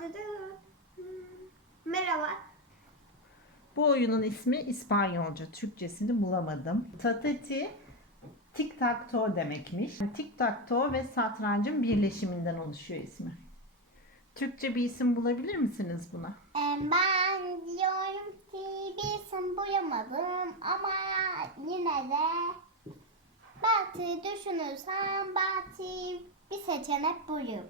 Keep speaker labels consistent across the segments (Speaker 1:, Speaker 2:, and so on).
Speaker 1: Merhaba.
Speaker 2: Bu oyunun ismi İspanyolca. Türkçesini bulamadım. Tatati tic-tac-toe demekmiş. Tic-tac-toe ve satrancın birleşiminden oluşuyor ismi. Türkçe bir isim bulabilir misiniz buna?
Speaker 1: Ben diyorum ki bir isim bulamadım ama yine de belki düşünürsem belki bir seçenek bulurum.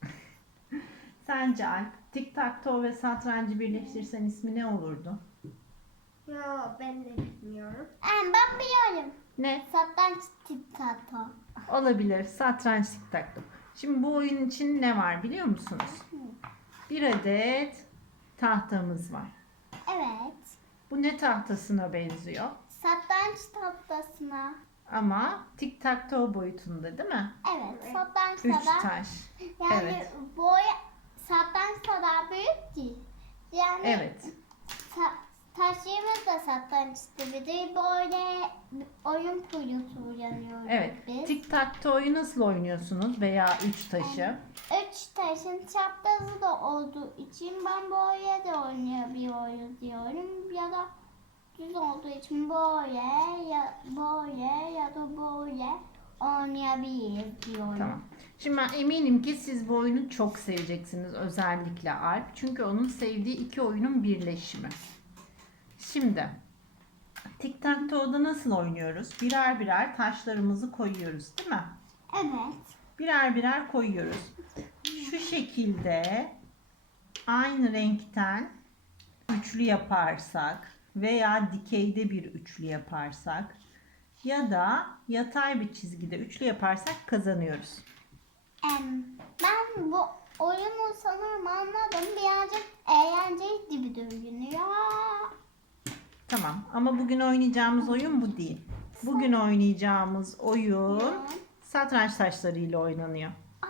Speaker 2: Sence Alp, tic-tac-toe ve satrancı birleştirsen ismi ne olurdu?
Speaker 3: Yo, ben de bilmiyorum.
Speaker 1: Ben biliyorum.
Speaker 2: Ne?
Speaker 1: Satranç tic-tac-toe.
Speaker 2: Olabilir. Satranç tic-tac-toe. Şimdi bu oyun için ne var biliyor musunuz? Bir adet tahtamız var.
Speaker 1: Evet.
Speaker 2: Bu ne tahtasına benziyor?
Speaker 1: Satranç tahtasına.
Speaker 2: Ama tic-tac-toe boyutunda değil mi?
Speaker 1: Evet. Satranç
Speaker 2: 3
Speaker 1: kadar.
Speaker 2: taş.
Speaker 1: Yani
Speaker 2: Evet.
Speaker 1: satranç kadar büyük değil. Yani
Speaker 2: Evet.
Speaker 1: taşlarımız da satranç gibidir. Böyle oyun kuyusu uyanıyoruz
Speaker 2: Evet.
Speaker 1: biz.
Speaker 2: Tic-tac-toe'yu nasıl oynuyorsunuz veya 3 taşı?
Speaker 1: Üç taşın çaprazı da olduğu için ben böyle de oynayabiliyorum diyorum. Ya da düz olduğu için böyle ya da böyle oynayabiliriz diyorum.
Speaker 2: Tamam. Şimdi ben eminim ki siz bu oyunu çok seveceksiniz. Özellikle Alp. Çünkü onun sevdiği iki oyunun birleşimi. Şimdi tic-tac-toe'da nasıl oynuyoruz? Birer birer taşlarımızı koyuyoruz değil mi?
Speaker 1: Evet.
Speaker 2: Birer birer koyuyoruz. Şu şekilde aynı renkten üçlü yaparsak veya dikeyde bir üçlü yaparsak ya da yatay bir çizgide üçlü yaparsak kazanıyoruz.
Speaker 1: Ben bu oyunu sanırım anladım. Birazcık eğlenceli gibi görünüyor.
Speaker 2: Tamam ama bugün oynayacağımız oyun bu değil. Bugün oynayacağımız oyun satranç taşlarıyla oynanıyor.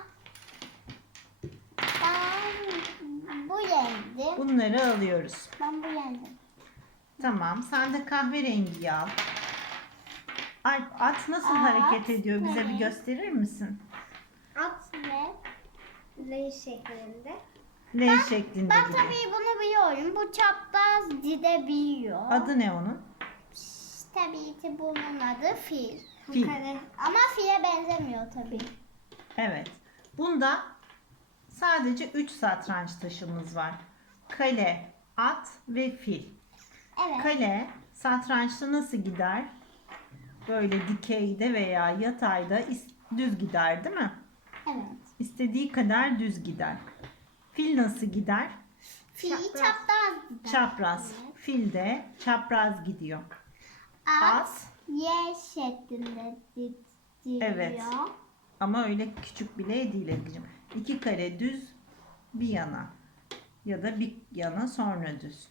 Speaker 1: Ben bu yendim.
Speaker 2: Bunları alıyoruz.
Speaker 1: Ben bu yendim.
Speaker 2: Tamam, sen de kahverengiyi al. Alp, at nasıl
Speaker 1: At,
Speaker 2: hareket ediyor bize bir
Speaker 1: evet.
Speaker 2: gösterir misin?
Speaker 1: At ve
Speaker 3: L şeklinde.
Speaker 2: L şeklinde
Speaker 1: ben
Speaker 2: gidiyor.
Speaker 1: tabii bunu biliyorum. Bu çapraz gidebiliyor.
Speaker 2: Adı ne onun?
Speaker 1: Tabii ki bunun adı fil.
Speaker 2: Fil.
Speaker 1: Ama file benzemiyor tabii.
Speaker 2: Evet. Bunda sadece 3 satranç taşımız var. Kale, at ve fil.
Speaker 1: Evet.
Speaker 2: Kale satrançta nasıl gider? Böyle dikeyde veya yatayda düz gider değil mi?
Speaker 1: Evet.
Speaker 2: İstediği kadar düz gider. Fil nasıl gider?
Speaker 1: Fil çapraz gider.
Speaker 2: Çapraz.
Speaker 1: Evet.
Speaker 2: Fil de çapraz gidiyor.
Speaker 1: At Y şeklinde gidiyor.
Speaker 2: Evet. Ama öyle küçük bile değil Ezgi'cim. 2 kare düz bir yana ya da bir yana sonra düz.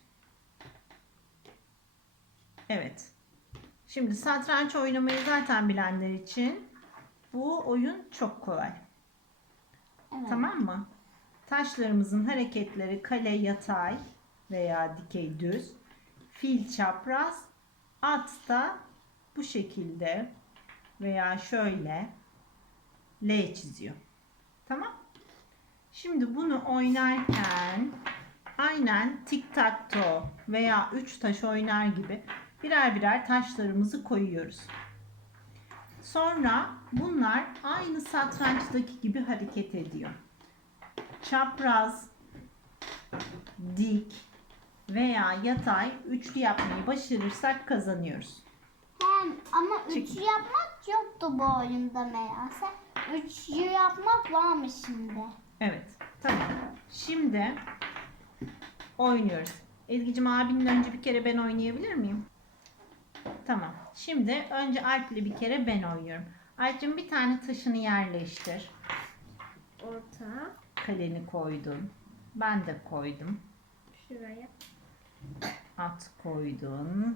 Speaker 2: Evet. Şimdi satranç oynamayı zaten bilenler için bu oyun çok kolay.
Speaker 1: Evet.
Speaker 2: Tamam mı? Taşlarımızın hareketleri kale yatay veya dikey düz, fil çapraz, at da bu şekilde veya şöyle L çiziyor. Tamam? Şimdi bunu oynarken aynen tic-tac-toe veya 3 taş oynar gibi birer birer taşlarımızı koyuyoruz. Sonra bunlar aynı satrançtaki gibi hareket ediyor. Çapraz, dik veya yatay üçlü yapmayı başarırsak kazanıyoruz.
Speaker 1: Ama
Speaker 2: Çık.
Speaker 1: üçlü yapmak yoktu bu oyunda meğerse. Üçlü yapmak varmış şimdi.
Speaker 2: Evet. Tamam. Şimdi oynuyoruz. Ezgi'cim abinin önce bir kere ben oynayabilir miyim? Tamam. Şimdi önce Alp ile bir kere ben oynuyorum. Alp'cim bir tane taşını yerleştir.
Speaker 3: Orta.
Speaker 2: Kaleni koydun. Ben de koydum.
Speaker 3: Şuraya.
Speaker 2: At koydun.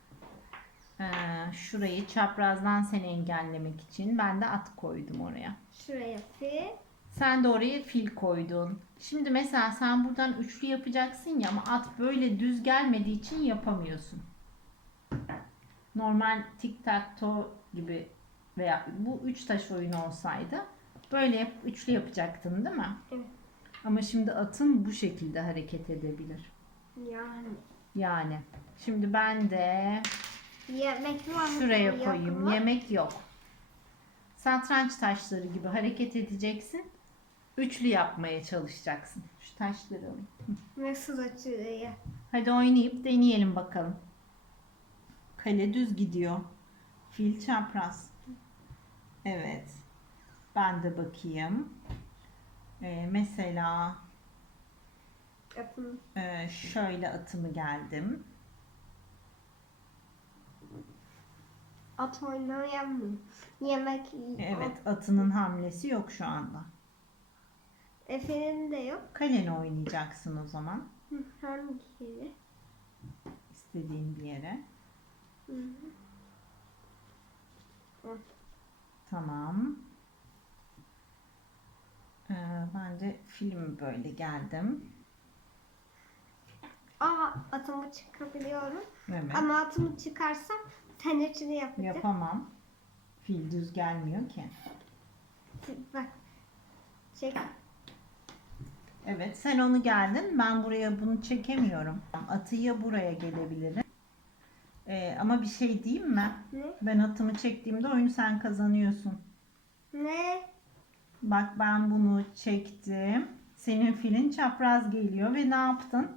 Speaker 2: Şurayı çaprazdan seni engellemek için ben de at koydum oraya.
Speaker 3: Şuraya fil.
Speaker 2: Sen de oraya fil koydun. Şimdi mesela sen buradan üçlü yapacaksın ya ama at böyle düz gelmediği için yapamıyorsun. Normal tic-tac-toe gibi veya bu üç taş oyunu olsaydı böyle üçlü yapacaktın değil mi?
Speaker 3: Evet.
Speaker 2: Ama şimdi atın bu şekilde hareket edebilir.
Speaker 3: Yani.
Speaker 2: Yani. Şimdi ben de
Speaker 3: Yemek var mı?
Speaker 2: şuraya
Speaker 3: Yok
Speaker 2: koyayım.
Speaker 3: mu?
Speaker 2: Yemek yok. Satranç taşları gibi hareket edeceksin. Üçlü yapmaya çalışacaksın. Şu taşları alayım.
Speaker 3: Nasıl açılıyor?
Speaker 2: Hadi oynayıp deneyelim bakalım. Kale düz gidiyor. Fil çapraz. Evet. Ben de bakayım. Mesela
Speaker 3: Yapın.
Speaker 2: şöyle atımı geldim.
Speaker 3: At oynayan mı? Yemek
Speaker 2: Evet, atının hamlesi yok şu anda.
Speaker 3: Efe'nin de yok.
Speaker 2: Kaleni oynayacaksın o zaman.
Speaker 3: Hangi yeri?
Speaker 2: İstediğin bir yere.
Speaker 3: Hı hı. Hı.
Speaker 2: Tamam. Ben de film böyle geldim.
Speaker 3: Atımı çıkabiliyorum.
Speaker 2: Evet.
Speaker 3: Ama atımı çıkarsam teneçini yapacağım.
Speaker 2: Yapamam. Fil düz gelmiyor ki.
Speaker 3: Bak. Çek.
Speaker 2: Evet, sen onu geldin. Ben buraya bunu çekemiyorum. Atı ya buraya gelebilirim. Ama bir şey diyeyim mi?
Speaker 3: Ne?
Speaker 2: Ben atımı çektiğimde oyunu sen kazanıyorsun.
Speaker 3: Ne?
Speaker 2: Bak ben bunu çektim. Senin filin çapraz geliyor ve ne yaptın?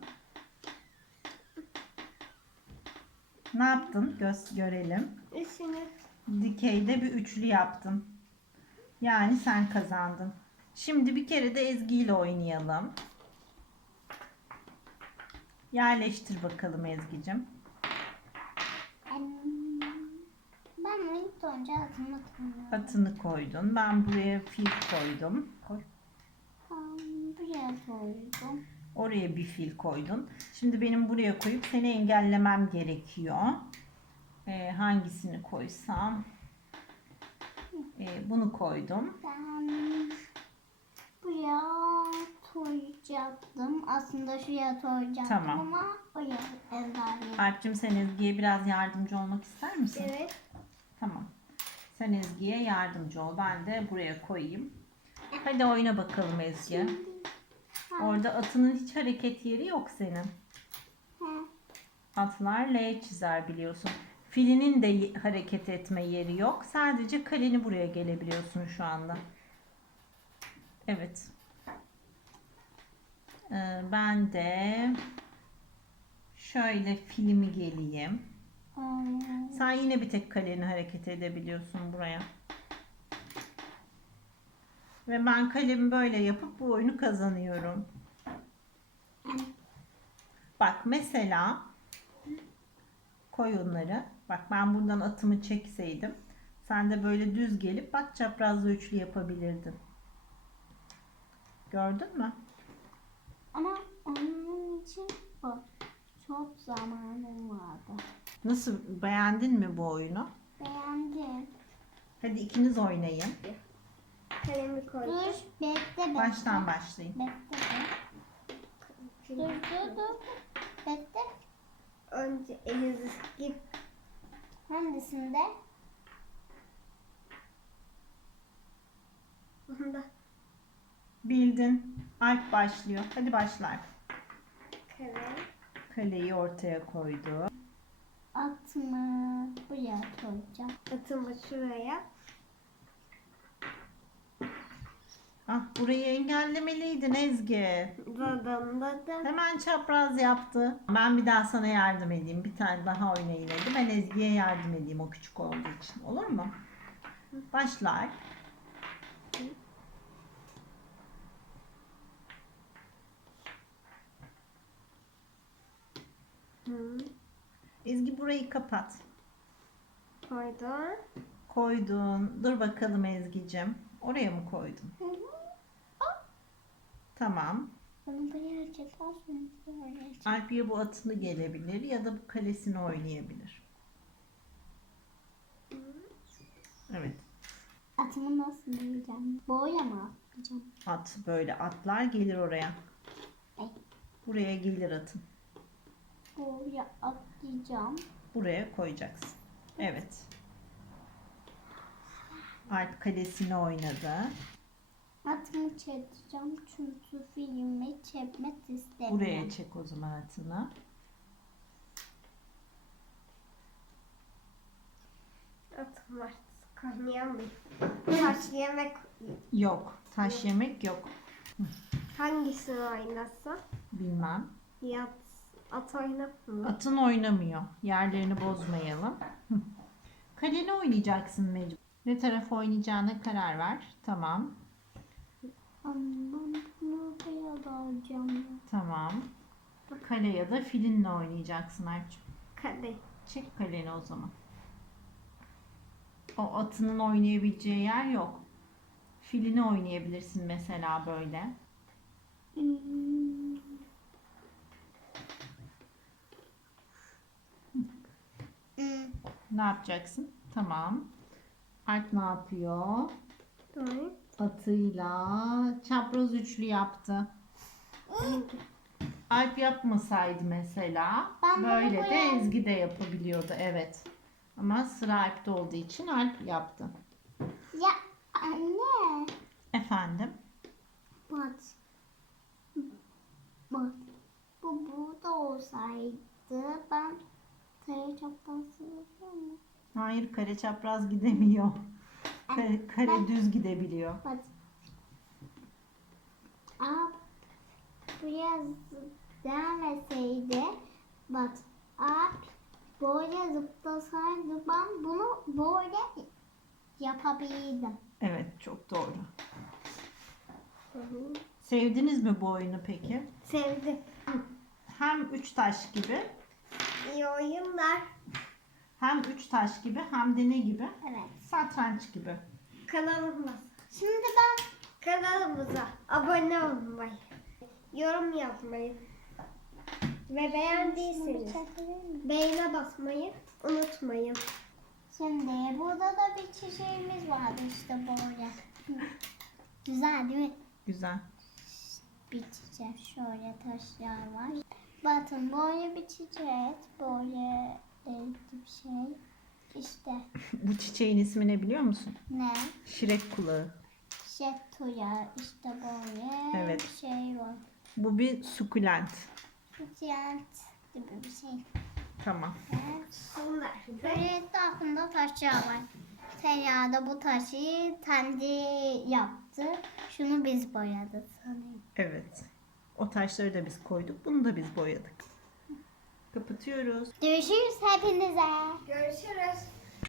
Speaker 2: Ne yaptın? Görelim.
Speaker 3: İşini.
Speaker 2: Dikeyde bir üçlü yaptın. Yani sen kazandın. Şimdi bir kere de Ezgi ile oynayalım. Yerleştir bakalım Ezgi'cim.
Speaker 1: Ben ilk önce atımı tanıyorum.
Speaker 2: Atını koydun. Ben buraya fil koydum. Koy.
Speaker 1: Buraya koydum.
Speaker 2: Oraya bir fil koydun. Şimdi benim buraya koyup seni engellemem gerekiyor. Hangisini koysam? Bunu koydum.
Speaker 1: Ben buraya koyacaktım. Aslında şuraya koyacaktım
Speaker 2: Tamam.
Speaker 1: ama oraya ezberledim.
Speaker 2: Alp'cim sen Ezgi'ye biraz yardımcı olmak ister misin?
Speaker 3: Evet.
Speaker 2: Tamam. Sen Ezgi'ye yardımcı ol. Ben de buraya koyayım. Hadi oyna bakalım Ezgi. Orada atının hiç hareket yeri yok senin. Atlar L çizer biliyorsun. Filinin de hareket etme yeri yok. Sadece kaleni buraya gelebiliyorsun şu anda. Evet. Ben de şöyle filmi geleyim. Sen yine bir tek kaleni hareket edebiliyorsun buraya. Ve ben kalemi böyle yapıp bu oyunu kazanıyorum. Bak mesela koy onları. Bak ben buradan atımı çekseydim. Sen de böyle düz gelip bak çaprazlı üçlü yapabilirdin. Gördün mü?
Speaker 1: Ama onun için çok zamanım vardı.
Speaker 2: Nasıl, beğendin mi bu oyunu?
Speaker 1: Beğendim.
Speaker 2: Hadi ikiniz oynayın.
Speaker 3: Kalemi koydum.
Speaker 1: Dur, bekle.
Speaker 2: Baştan başlayın.
Speaker 1: Bekle. Dur. Bekle.
Speaker 3: Önce elinizi git.
Speaker 1: Hangisinde?
Speaker 3: Bunda
Speaker 2: Bildin. Alp başlıyor. Hadi başla Alp.
Speaker 3: kalem.
Speaker 2: Kaleyi ortaya koydu.
Speaker 1: Atımı buraya koyacağım.
Speaker 3: Atımı şuraya.
Speaker 2: Ah, burayı engellemeliydin Ezgi.
Speaker 3: Dadım.
Speaker 2: Hemen çapraz yaptı. Ben bir daha sana yardım edeyim. Bir tane daha oynayın hadi. Ben Ezgi'ye yardım edeyim o küçük olduğu için. Olur mu? Başla Alp.
Speaker 3: Hı.
Speaker 2: Ezgi burayı kapat.
Speaker 3: Koydum.
Speaker 2: Koydun. Dur bakalım Ezgi'cim. Oraya mı koydun? Tamam.
Speaker 1: Bunu buraya çekersin. Buraya çek.
Speaker 2: Alp ya bu atını gelebilir ya da bu kalesini oynayabilir. Evet.
Speaker 1: Atımı nasıl yiyeceğim? Boya mı atacağım?
Speaker 2: At böyle atlar gelir oraya.
Speaker 1: Ay.
Speaker 2: Buraya gelir atın.
Speaker 1: Boya atacağım.
Speaker 2: Buraya koyacaksın. Evet. Alp kalesini oynadı.
Speaker 1: Atımı çekeceğim çünkü filmi çekmek istemiyorum.
Speaker 2: Buraya çek o zaman atını.
Speaker 3: Atım var. Oynayamayayım. Taş yemek
Speaker 2: Yok. Taş yemek yok.
Speaker 3: hangisini oynasam?
Speaker 2: Bilmem.
Speaker 3: Yat, at oynatmıyor.
Speaker 2: Atın oynamıyor. Yerlerini bozmayalım. Kaleni oynayacaksın mecbur. Ne taraf oynayacağına karar ver. Tamam.
Speaker 1: Ben bunu beyaz alacağım.
Speaker 2: Tamam. Kale ya da filinle oynayacaksın Alp'cığım.
Speaker 3: Kale.
Speaker 2: Çek kaleni o zaman. O atının oynayabileceği yer yok. Filini oynayabilirsin mesela böyle.
Speaker 1: Hmm. Hmm.
Speaker 2: Ne yapacaksın? Tamam. Alp ne yapıyor?
Speaker 3: Doğru.
Speaker 2: Atıyla çapraz üçlü yaptı. Alp yapmasaydı mesela
Speaker 1: Ben bunu
Speaker 2: böyle de
Speaker 1: koyarım.
Speaker 2: Ezgi de yapabiliyordu, evet. Ama sıra Alp'te olduğu için Alp yaptı.
Speaker 1: Ya anne.
Speaker 2: Efendim?
Speaker 1: Bak. Bak. Bu burada olsaydı ben sayı çoktan sığırdım.
Speaker 2: Hayır, kare çapraz gidemiyor. Kare düz gidebiliyor.
Speaker 1: Bak. Aa, buraya gelmeseydi bak böyle zıplasaydı ben bunu böyle yapabilirdim.
Speaker 2: Evet, çok doğru.
Speaker 3: Hı hı.
Speaker 2: Sevdiniz mi bu oyunu peki?
Speaker 3: Sevdim.
Speaker 2: Hem üç taş gibi,
Speaker 3: İyi oyunlar.
Speaker 2: hem üç taş gibi, hem de ne gibi?
Speaker 1: Evet.
Speaker 2: Satranç gibi.
Speaker 3: Kanalımız.
Speaker 1: Şimdi ben
Speaker 3: Kanalımıza abone olmayı, yorum yazmayı ve beğendiyseniz beğene basmayı unutmayın.
Speaker 1: Şimdi burada da bir çiçeğimiz vardı işte böyle. Güzel değil mi?
Speaker 2: Güzel.
Speaker 1: Bir çiçek şöyle taşlar var. Bakın böyle bir çiçek böyle bir şey. İşte
Speaker 2: Bu çiçeğin ismi ne biliyor musun?
Speaker 1: ne?
Speaker 2: Şirek kulağı.
Speaker 1: Şetoya işte böyle
Speaker 2: Evet.
Speaker 1: bir şey var.
Speaker 2: Bu bir sukulent.
Speaker 1: Çiçek gibi bir şey.
Speaker 2: Tamam.
Speaker 1: Evet.
Speaker 3: Bunlar da
Speaker 1: Böyle etrafında taşlar var. Teya da bu taşı kendi yaptı. Şunu biz boyadık sanırım.
Speaker 2: Evet. O taşları da biz koyduk. Bunu da biz boyadık. Kapatıyoruz.
Speaker 1: Görüşürüz hepinize.
Speaker 3: görüşürüz.